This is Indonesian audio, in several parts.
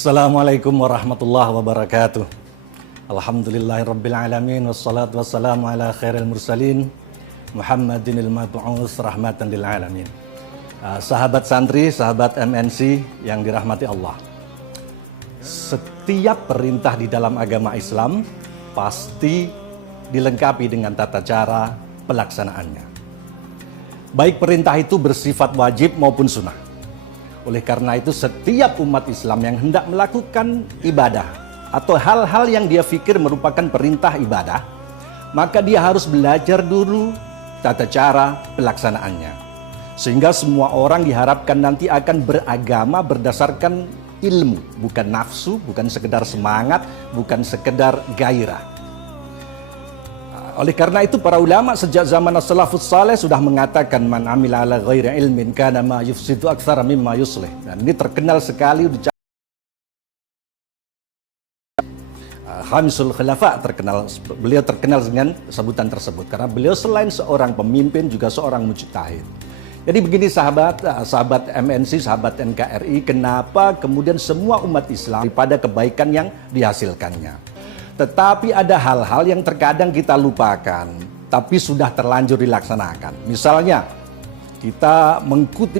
Assalamualaikum warahmatullahi wabarakatuh. Alhamdulillahirabbil alamin wassalatu wassalamu ala khairil mursalin Muhammadinil mab'us rahmatan lil alamin. Sahabat santri, sahabat MNC yang dirahmati Allah. Setiap perintah di dalam agama Islam pasti dilengkapi dengan tata cara pelaksanaannya. Baik perintah itu bersifat wajib maupun sunnah. Oleh karena itu setiap umat Islam yang hendak melakukan ibadah atau hal-hal yang dia pikir merupakan perintah ibadah, maka dia harus belajar dulu tata cara pelaksanaannya. Sehingga semua orang diharapkan nanti akan beragama berdasarkan ilmu, bukan nafsu, bukan sekedar semangat, bukan sekedar gairah. Oleh karena itu para ulama sejak zaman as-salafus saleh sudah mengatakan man amila ala ghairi ilmin kana ma yufsidu aktsara mimma yuslih. Dan ini terkenal sekali Khamisul Khulafa beliau terkenal dengan sebutan tersebut karena beliau selain seorang pemimpin juga seorang mujtahid. Jadi begini sahabat MNC, sahabat NKRI, kenapa kemudian semua umat Islam daripada kebaikan yang dihasilkannya. Tetapi ada hal-hal yang terkadang kita lupakan, tapi sudah terlanjur dilaksanakan. Misalnya, kita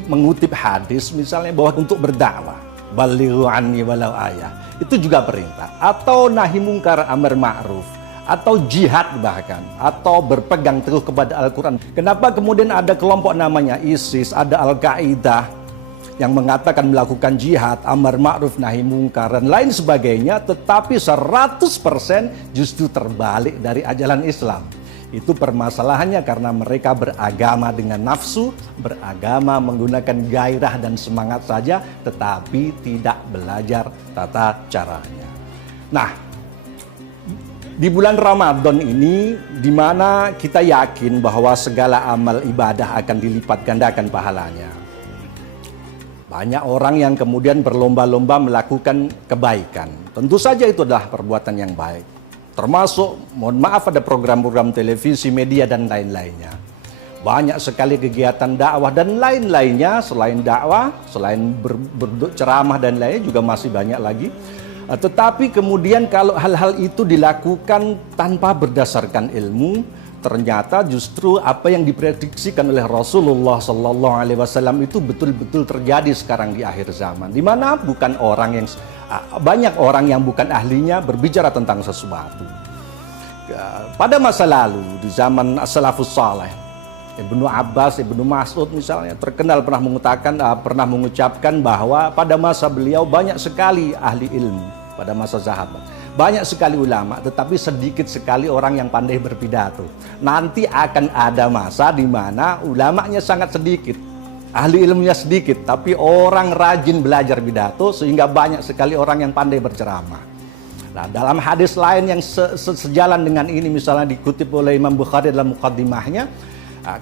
mengutip hadis, misalnya bahwa untuk berdakwah, balighu anni walau ayah, itu juga perintah. Atau nahi mungkar amar ma'ruf, atau jihad bahkan, atau berpegang teguh kepada Al-Quran. Kenapa kemudian ada kelompok namanya ISIS, ada Al-Qaeda, yang mengatakan melakukan jihad, amar ma'ruf, nahi mungkar, dan lain sebagainya, tetapi 100% justru terbalik dari ajaran Islam. Itu permasalahannya karena mereka beragama dengan nafsu, beragama menggunakan gairah dan semangat saja, tetapi tidak belajar tata caranya. Nah, di bulan Ramadan ini, di mana kita yakin bahwa segala amal ibadah akan dilipat gandakan pahalanya. Banyak orang yang kemudian berlomba-lomba melakukan kebaikan. Tentu saja itu adalah perbuatan yang baik. Termasuk, mohon maaf, ada program-program televisi, media, dan lain-lainnya. Banyak sekali kegiatan dakwah dan lain-lainnya. Selain dakwah, selain berceramah dan lainnya juga masih banyak lagi. Tetapi kemudian kalau hal-hal itu dilakukan tanpa berdasarkan ilmu, ternyata justru apa yang diprediksikan oleh Rasulullah Sallallahu Alaihi Wasallam itu betul-betul terjadi sekarang di akhir zaman, di mana banyak orang yang bukan ahlinya berbicara tentang sesuatu. Pada masa lalu di zaman as-salafus saleh, Ibnu Abbas, Ibnu Mas'ud misalnya terkenal pernah mengucapkan bahwa pada masa beliau banyak sekali ahli ilmu pada masa sahabat. Banyak sekali ulama, tetapi sedikit sekali orang yang pandai berpidato. Nanti akan ada masa di mana ulamanya sangat sedikit, ahli ilmunya sedikit, tapi orang rajin belajar pidato sehingga banyak sekali orang yang pandai berceramah. Nah, dalam hadis lain yang sejalan dengan ini, misalnya dikutip oleh Imam Bukhari dalam muqaddimahnya,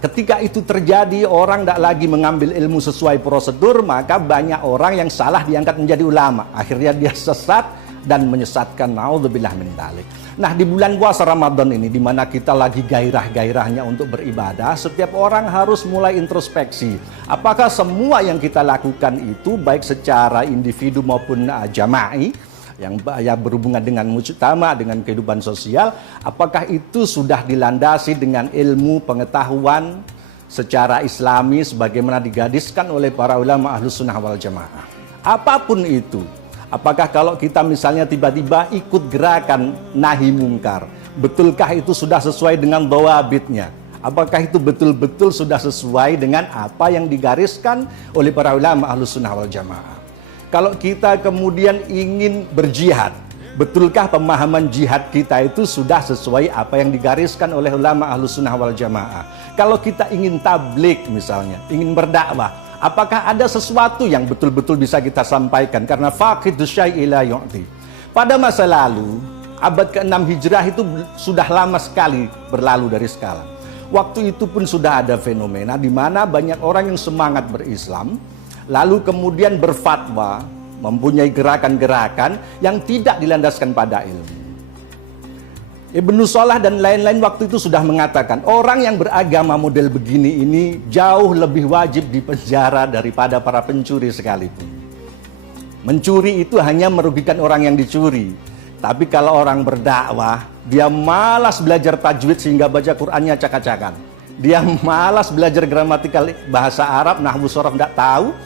ketika itu terjadi orang tidak lagi mengambil ilmu sesuai prosedur, maka banyak orang yang salah diangkat menjadi ulama. Akhirnya dia sesat dan menyesatkan, naudzubillah min dzalik. Nah, di bulan puasa Ramadan ini, di mana kita lagi gairah-gairahnya untuk beribadah, setiap orang harus mulai introspeksi. Apakah semua yang kita lakukan itu, baik secara individu maupun jama'i, yang berhubungan dengan mujtama, dengan kehidupan sosial, apakah itu sudah dilandasi dengan ilmu pengetahuan secara islami sebagaimana digadiskan oleh para ulama ahlus sunnah wal jamaah. Apapun itu, apakah kalau kita misalnya tiba-tiba ikut gerakan nahi mungkar, betulkah itu sudah sesuai dengan dhawabitnya? Apakah itu betul-betul sudah sesuai dengan apa yang digariskan oleh para ulama ahlus sunnah wal jamaah? Kalau kita kemudian ingin berjihad, betulkah pemahaman jihad kita itu sudah sesuai apa yang digariskan oleh ulama ahlus sunnah wal jamaah? Kalau kita ingin tabligh misalnya, ingin berdakwah, apakah ada sesuatu yang betul-betul bisa kita sampaikan? Karena faqidus syai'i la yu'ti. Pada masa lalu, abad ke-6 Hijrah itu sudah lama sekali berlalu dari sekarang. Waktu itu pun sudah ada fenomena di mana banyak orang yang semangat berislam, lalu kemudian berfatwa, mempunyai gerakan-gerakan yang tidak dilandaskan pada ilmu. Ibnu Salah dan lain-lain waktu itu sudah mengatakan, orang yang beragama model begini ini jauh lebih wajib dipenjara daripada para pencuri sekalipun. Mencuri itu hanya merugikan orang yang dicuri. Tapi kalau orang berdakwah, dia malas belajar tajwid sehingga baca Qur'annya acak-acakan. Dia malas belajar gramatikal bahasa Arab, nahwu sorof tidak tahu,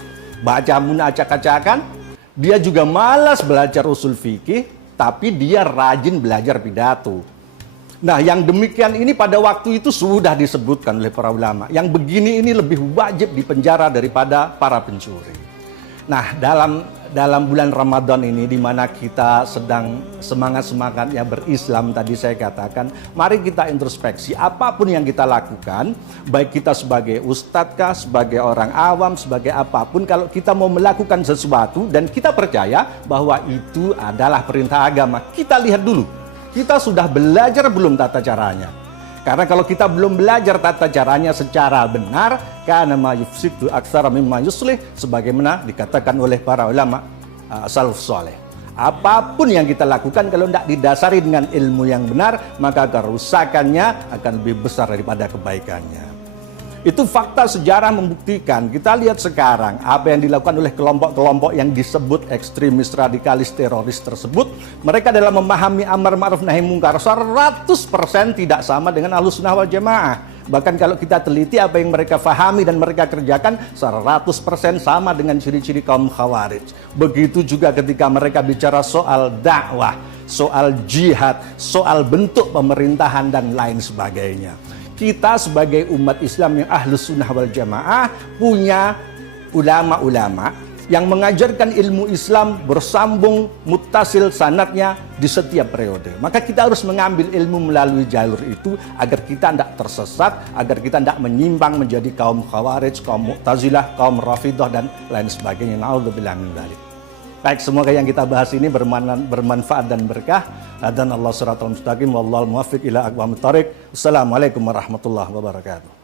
baca munah acak-acakan. Dia juga malas belajar usul fikih, tapi dia rajin belajar pidato. Nah, yang demikian ini pada waktu itu sudah disebutkan oleh para ulama. Yang begini ini lebih wajib dipenjara daripada para pencuri. Nah, dalam bulan Ramadan ini di mana kita sedang semangat-semangatnya berislam, tadi saya katakan, mari kita introspeksi apapun yang kita lakukan, baik kita sebagai ustadzkah, sebagai orang awam, sebagai apapun, kalau kita mau melakukan sesuatu dan kita percaya bahwa itu adalah perintah agama, kita lihat dulu, kita sudah belajar belum tata caranya. Karena kalau kita belum belajar tata caranya secara benar, kana ma yufsidu aktsara mimma yuslih, sebagaimana dikatakan oleh para ulama salaf saleh. Apapun yang kita lakukan kalau tidak didasari dengan ilmu yang benar, maka kerusakannya akan lebih besar daripada kebaikannya. Itu fakta sejarah membuktikan. Kita lihat sekarang apa yang dilakukan oleh kelompok-kelompok yang disebut ekstremis, radikalis, teroris tersebut. Mereka dalam memahami amar ma'ruf nahi mungkar 100% tidak sama dengan Ahlus Sunnah wal Jamaah. Bahkan kalau kita teliti apa yang mereka fahami dan mereka kerjakan 100% sama dengan ciri-ciri kaum Khawarij. Begitu juga ketika mereka bicara soal dakwah, soal jihad, soal bentuk pemerintahan dan lain sebagainya. Kita sebagai umat Islam yang Ahlus Sunnah wal Jamaah punya ulama-ulama yang mengajarkan ilmu Islam bersambung muttasil sanadnya di setiap periode. Maka kita harus mengambil ilmu melalui jalur itu agar kita tidak tersesat, agar kita tidak menyimpang menjadi kaum Khawarij, kaum Mu'tazilah, kaum Rafidah dan lain sebagainya. Na'udzubillah min dzalik. Baik, semoga yang kita bahas ini bermanfaat dan berkah. Dan Allah siratal mustaqim, wallahu muwaffiq ila aqwamit thoriq. Assalamualaikum warahmatullahi wabarakatuh.